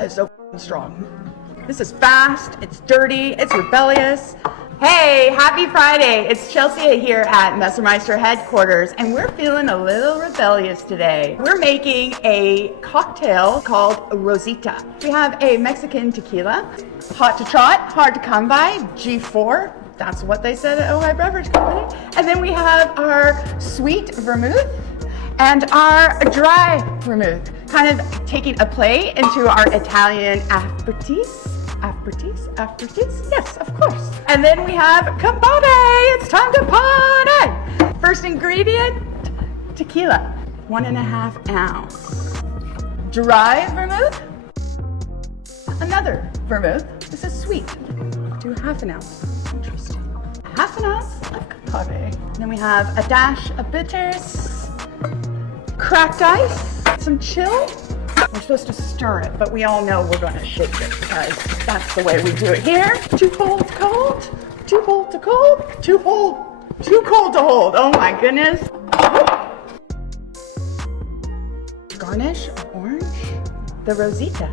It's so strong. This is fast, it's dirty, it's rebellious. Hey, happy Friday. It's Chelsea here at Messermeister headquarters, and we're feeling a little rebellious today. We're making a cocktail called Rosita. We have a Mexican tequila, hot to trot, hard to come by, G4. That's what they said at Ojai Beverage Company. And then we have our sweet vermouth and our dry vermouth, kind of taking a play into our Italian aperitifs. Aperitifs? Yes, of course. And then we have campane. It's time to party. First ingredient, tequila, 1.5 ounce. Dry vermouth, another vermouth. This is sweet. Do 1/2 ounce. Interesting. 1/2 ounce of campane. Then we have a dash of bitters, cracked ice, some chill. We're supposed to stir it, but we all know we're going to shake it because that's the way we do it here. Too cold to cold, too cold to cold, too cold to hold. Oh my goodness. Garnish of orange, the Rosita.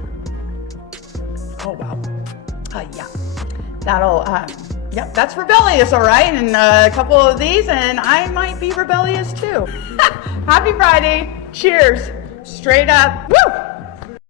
Oh wow. Yeah. That'll, yep, that's rebellious, all right? And a couple of these, and I might be rebellious too. Happy Friday. Cheers. Straight up. Woo!